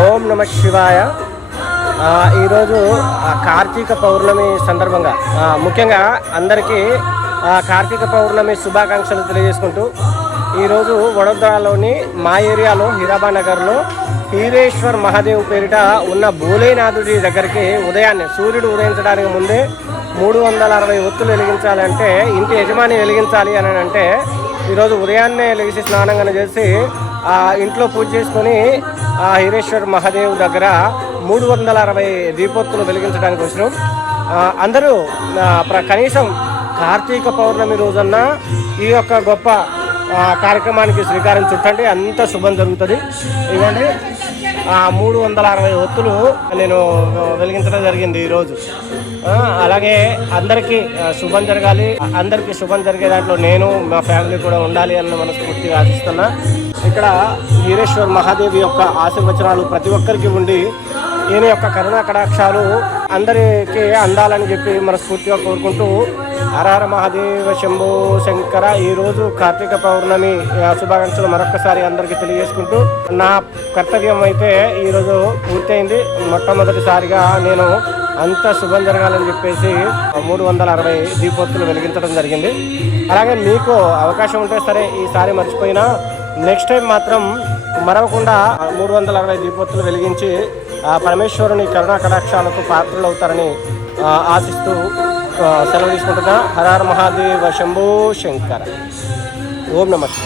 ఓం నమ శివాయ. ఈరోజు కార్తీక పౌర్ణమి సందర్భంగా ముఖ్యంగా అందరికీ కార్తీక పౌర్ణమి శుభాకాంక్షలు తెలియజేసుకుంటూ ఈరోజు వడోదరాలోని మా ఏరియాలో హీరాబాద్ నగర్లో హీరేశ్వర్ మహాదేవ్ పేరిట ఉన్న భోలేనాథుడి దగ్గరికి ఉదయాన్నే సూర్యుడు ఉదయించడానికి ముందే 360 ఒత్తులు వెలిగించాలంటే ఇంటి యజమాని వెలిగించాలి అని అంటే ఈరోజు ఉదయాన్నే లేచి స్నానంగా చేసి ఇంట్లో పూజ చేసుకొని హీరేశ్వర్ మహాదేవ్ దగ్గర 360 దీపోత్తులు వెలిగించడానికి వచ్చినాం. అందరూ కనీసం కార్తీక పౌర్ణమి రోజున ఈ యొక్క గొప్ప కార్యక్రమానికి శ్రీకారం చుట్టండి, అంత శుభం జరుగుతుంది. ఇవ్వండి 360 ఒత్తులు నేను వెలిగించడం జరిగింది ఈరోజు. అలాగే అందరికీ శుభం జరగాలి, అందరికీ శుభం జరిగే దాంట్లో నేను మా ఫ్యామిలీ కూడా ఉండాలి అన్న మనస్ఫూర్తిగా ఆశిస్తున్నా. ఇక్కడ హీరేశ్వర్ మహాదేవి యొక్క ఆశీర్వచనాలు ప్రతి ఒక్కరికి ఉండి ఈయన యొక్క కరుణా కటాక్షాలు అందరికీ అందాలని చెప్పి మనస్ఫూర్తిగా కోరుకుంటూ హరహర మహాదేవ శంభో శంకర. ఈరోజు కార్తీక పౌర్ణమి శుభాకాంక్షలు మరొకసారి అందరికీ తెలియజేసుకుంటూ నా కర్తవ్యం అయితే ఈరోజు పూర్తయింది. మొట్టమొదటిసారిగా నేను అంత శుభం జరగాలని చెప్పేసి 360 దీపోత్తులు వెలిగించడం జరిగింది. అలాగే మీకు అవకాశం ఉంటే సరే, ఈసారి మర్చిపోయినా నెక్స్ట్ టైం మాత్రం మరవకుండా 360 దీపోత్తులు వెలిగించి పరమేశ్వరుని కరుణా కటాక్షాలకు పాత్రలు అవుతారని ఆశిస్తూ సెలవు తీసుకుంటున్నా. హర హర మహాదేవ శంభో శంకర. ఓం నమస్తే.